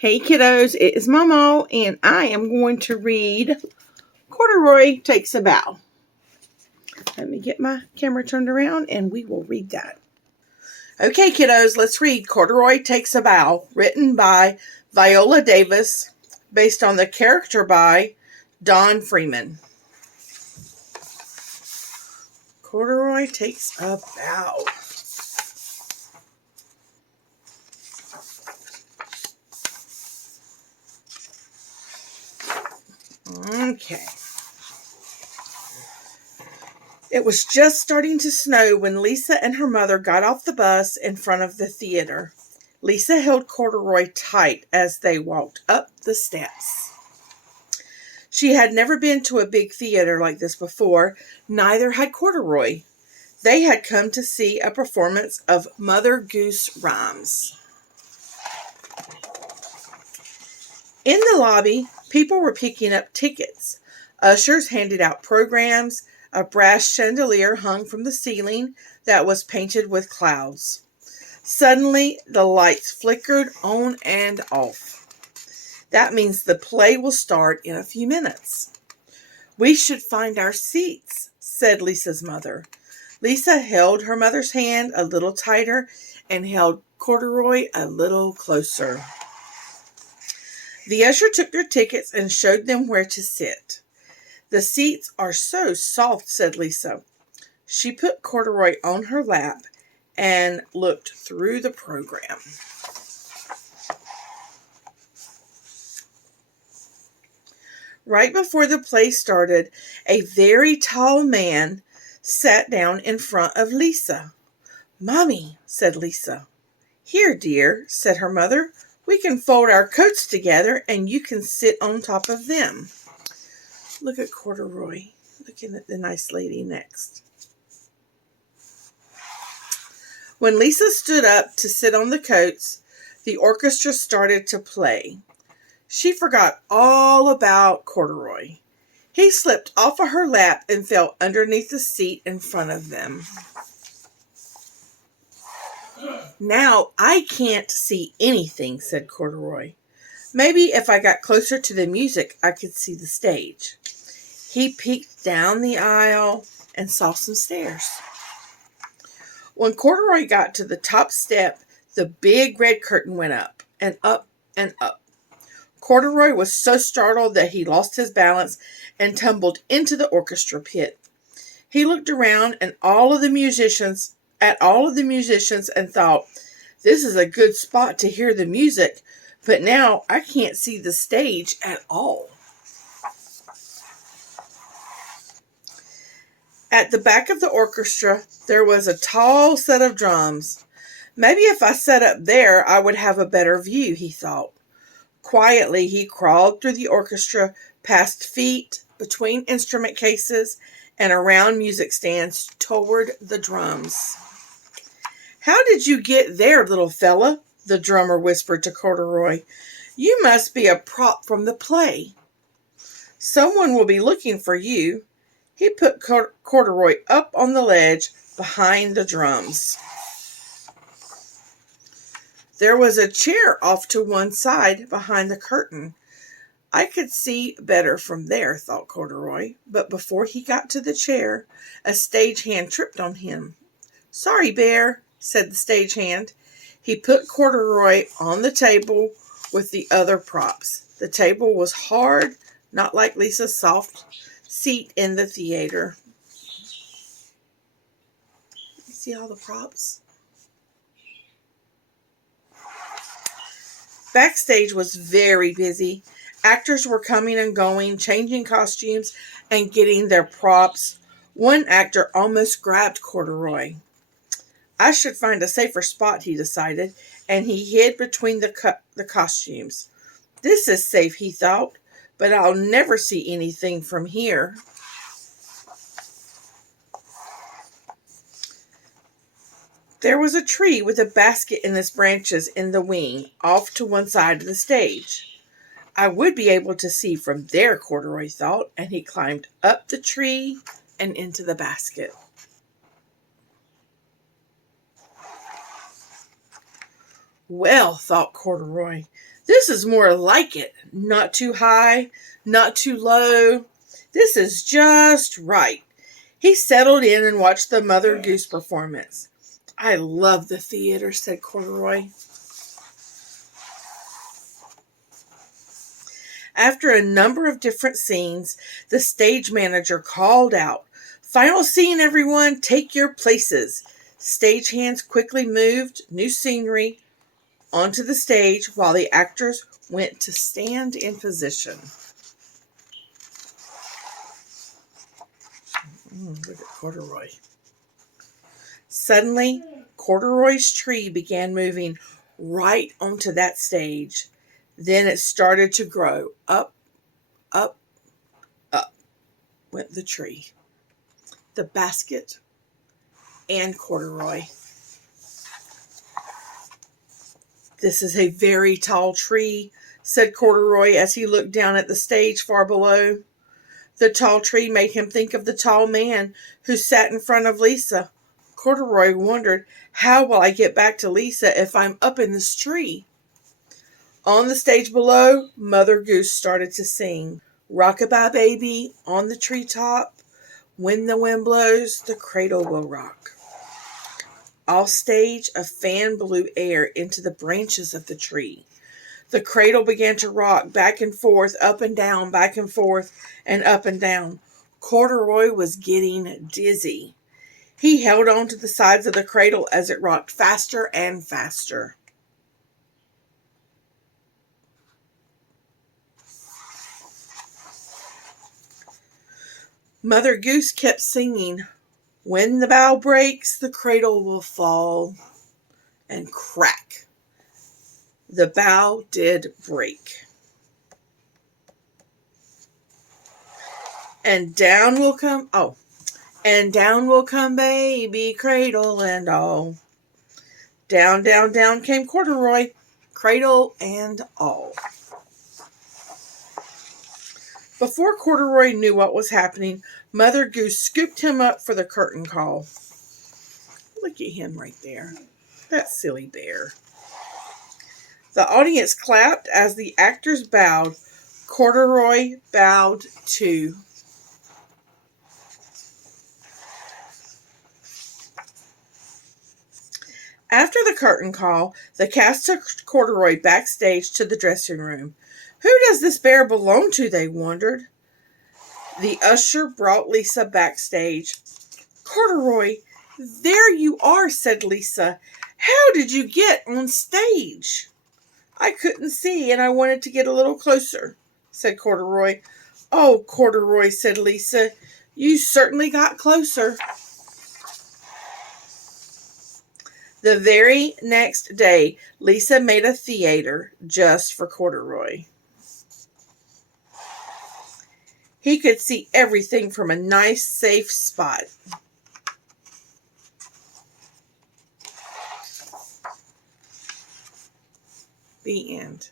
Hey kiddos, it is Maw Maw, and I am going to read Corduroy Takes a Bow. Let me get my camera turned around and we will read that. Okay kiddos, let's read Corduroy Takes a Bow, written by Viola Davis, based on the character by Don Freeman. Corduroy Takes a Bow. Okay. It was just starting to snow when Lisa and her mother got off the bus in front of the theater. Lisa held Corduroy tight as they walked up the steps. She had never been to a big theater like this before, neither had Corduroy. They had come to see a performance of Mother Goose Rhymes. In the lobby, people were picking up tickets. Ushers handed out programs. A brass chandelier hung from the ceiling that was painted with clouds. Suddenly, the lights flickered on and off. That means the play will start in a few minutes. We should find our seats, said Lisa's mother. Lisa held her mother's hand a little tighter and held Corduroy a little closer. The usher took their tickets and showed them where to sit. The seats are so soft, said Lisa. She put Corduroy on her lap and looked through the program. Right before the play started, a very tall man sat down in front of Lisa. "Mommy," said Lisa. "Here, dear," said her mother. "We can fold our coats together and you can sit on top of them." Look at Corduroy looking at the nice lady next. When Lisa stood up to sit on the coats, the orchestra started to play. She forgot all about Corduroy. He slipped off of her lap and fell underneath the seat in front of them. "Now I can't see anything," said Corduroy. "Maybe if I got closer to the music, I could see the stage." He peeked down the aisle and saw some stairs. When Corduroy got to the top step, the big red curtain went up and up and up. Corduroy was so startled that he lost his balance and tumbled into the orchestra pit. He looked around at all of the musicians and thought, "This is a good spot to hear the music, but now I can't see the stage at all." At the back of the orchestra, there was a tall set of drums. "Maybe if I sat up there, I would have a better view," he thought. Quietly, he crawled through the orchestra, past feet, between instrument cases, and around music stands toward the drums. "How did you get there, little fella?" the drummer whispered to Corduroy. "You must be a prop from the play. Someone will be looking for you." He put Corduroy up on the ledge behind the drums. There was a chair off to one side behind the curtain. "I could see better from there," thought Corduroy, but before he got to the chair, a stagehand tripped on him. "Sorry, Bear," said the stagehand. He put Corduroy on the table with the other props. The table was hard, not like Lisa's soft seat in the theater. You see all the props? Backstage was very busy. Actors were coming and going, changing costumes, and getting their props. One actor almost grabbed Corduroy. "I should find a safer spot," he decided, and he hid between the costumes. "This is safe," he thought, "but I'll never see anything from here." There was a tree with a basket in its branches in the wing, off to one side of the stage. "I would be able to see from there," Corduroy thought, and he climbed up the tree and into the basket. Well, thought Corduroy, this is more like it. Not too high, not too low. This is just right. He settled in and watched the Mother Goose performance. I love the theater, said Corduroy. After a number of different scenes, the stage manager called out, "Final scene, everyone, take your places." Stagehands quickly moved new scenery onto the stage while the actors went to stand in position. Look at Corduroy. Suddenly, Corduroy's tree began moving right onto that stage. Then it started to grow. Up, up, up went the tree, the basket, and Corduroy. "This is a very tall tree," said Corduroy as he looked down at the stage far below. The tall tree made him think of the tall man who sat in front of Lisa. Corduroy wondered, how will I get back to Lisa if I'm up in this tree? On the stage below, Mother Goose started to sing, "Rock-a-bye baby on the treetop. When the wind blows, the cradle will rock." Off stage, a fan blew air into the branches of the tree. The cradle began to rock back and forth, up and down, back and forth, and up and down. Corduroy was getting dizzy. He held on to the sides of the cradle as it rocked faster and faster. Mother Goose kept singing, "When the bough breaks, the cradle will fall." And crack, the bough did break. And down will come, and down will come baby, cradle and all. Down, down, down came Corduroy, cradle and all. Before Corduroy knew what was happening, Mother Goose scooped him up for the curtain call. Look at him right there. That silly bear. The audience clapped as the actors bowed. Corduroy bowed too. After the curtain call, the cast took Corduroy backstage to the dressing room. Who does this bear belong to, they wondered. The usher brought Lisa backstage. "Corduroy, there you are," said Lisa. "How did you get on stage?" "I couldn't see, and I wanted to get a little closer," said Corduroy. "Oh, Corduroy," said Lisa, "you certainly got closer." The very next day, Lisa made a theater just for Corduroy. He could see everything from a nice, safe spot. The end.